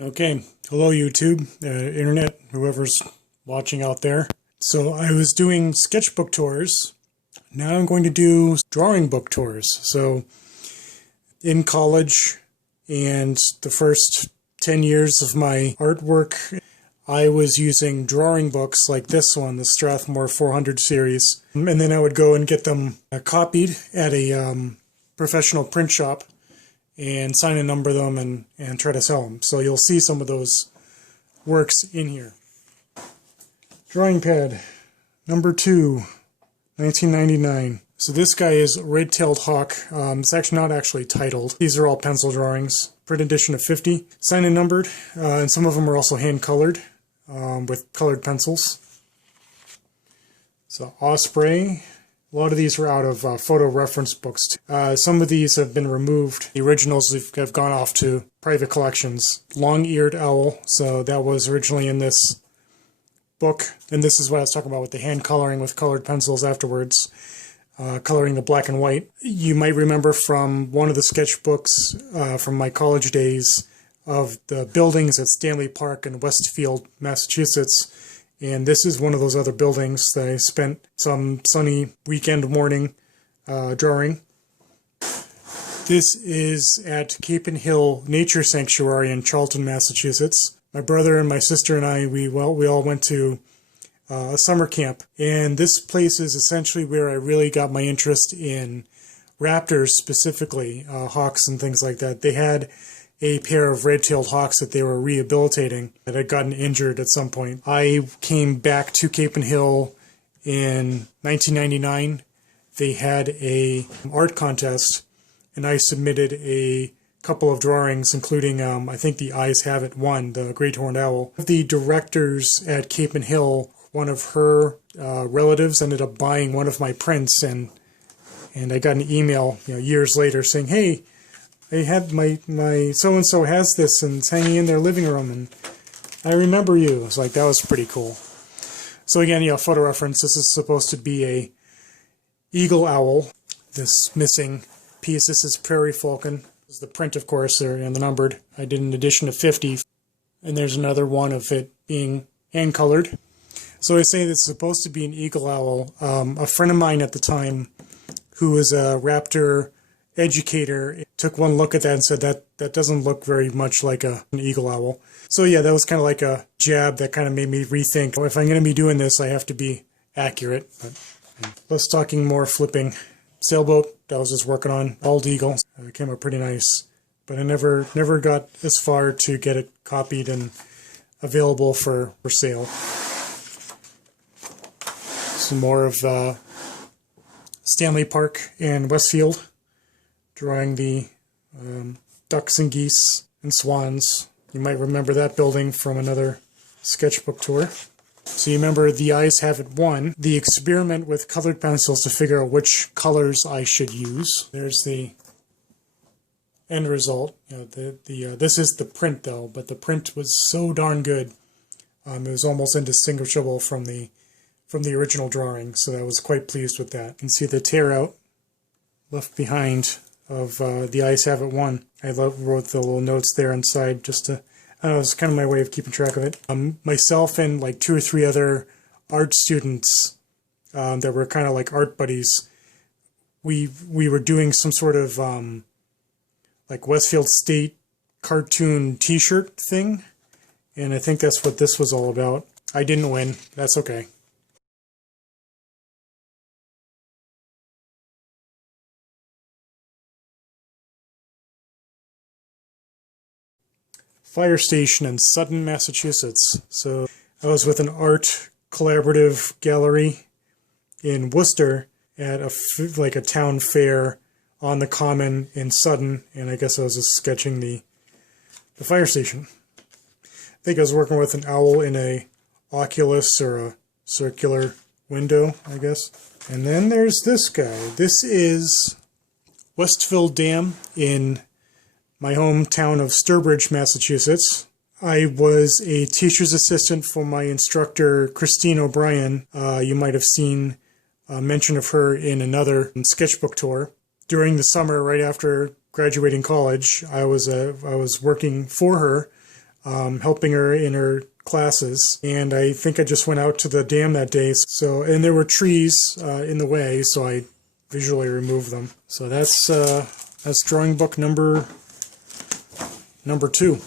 Okay, hello YouTube, internet, whoever's watching out there. So I was doing sketchbook tours. Now I'm going to do drawing book tours. So in college and the first 10 years of my artwork, I was using drawing books like this one, the Strathmore 400 series. And then I would go and get them copied at a professional print shop and sign and number them and try to sell them. So you'll see some of those works in here. Drawing pad number 2, 1999. So this guy is Red-Tailed Hawk. It's actually not actually titled. These are all pencil drawings. Print edition of 50. Signed and numbered. And some of them are also hand colored with colored pencils. So Osprey. A lot of these were out of photo reference books. Some of these have been removed. The originals have gone off to private collections. Long-eared owl, so that was originally in this book. And this is what I was talking about with the hand coloring with colored pencils afterwards. Coloring the black and white. You might remember from one of the sketchbooks from my college days of the buildings at Stanley Park in Westfield, Massachusetts. And this is one of those other buildings that I spent some sunny weekend morning drawing. This is at Cape and Hill Nature Sanctuary in Charlton, Massachusetts. My brother and my sister and I, we all went to a summer camp. And this place is essentially where I really got my interest in raptors specifically, hawks and things like that. They had a pair of red-tailed hawks that they were rehabilitating that had gotten injured at some point. I came back to Cape and Hill in 1999. They had a art contest, and I submitted a couple of drawings, including, I think the Eyes Have It one, the great horned owl. The directors at Cape and Hill, one of her relatives ended up buying one of my prints, and I got an email years later saying, hey, they had my so-and-so has this and it's hanging in their living room and I remember you. It's like, that was pretty cool. So again, photo reference, this is supposed to be a eagle owl. This missing piece, this is prairie falcon. This is the print, of course, there and the numbered. I did an edition of 50 and there's another one of it being hand colored. So I say this is supposed to be an eagle owl. A friend of mine at the time who was a raptor educator took one look at that and said that doesn't look very much like an eagle owl. So yeah, that was kind of like a jab that kind of made me rethink, if I'm going to be doing this, I have to be accurate. But less talking, more flipping. Sailboat that I was just working on, bald eagle. It came out pretty nice, but I never got as far to get it copied and available for sale. Some more of Stanley Park in Westfield, drawing the ducks and geese and swans. You might remember that building from another sketchbook tour. So you remember the Eyes Have It one, the experiment with colored pencils to figure out which colors I should use. There's the end result. This is the print though, but the print was so darn good. It was almost indistinguishable from the original drawing, so I was quite pleased with that. You can see the tear out left behind of the Eyes Have It one. I wrote the little notes there inside just to, I don't know, it's kind of my way of keeping track of it. Myself and like 2 or 3 other art students that were kind of like art buddies, we were doing some sort of like Westfield State cartoon t-shirt thing, and I think that's what this was all about. I didn't win. That's okay. Fire station in Sutton, Massachusetts. So I was with an art collaborative gallery in Worcester at a town fair on the Common in Sutton, and I guess I was just sketching the fire station. I think I was working with an owl in a oculus or a circular window, I guess. And then there's this guy. This is Westfield Dam in my hometown of Sturbridge, Massachusetts. I was a teacher's assistant for my instructor, Christine O'Brien. You might have seen a mention of her in another sketchbook tour. During the summer, right after graduating college, I was working for her helping her in her classes, and I think I just went out to the dam that day, and there were trees in the way, so I visually removed them. So that's drawing book number 2.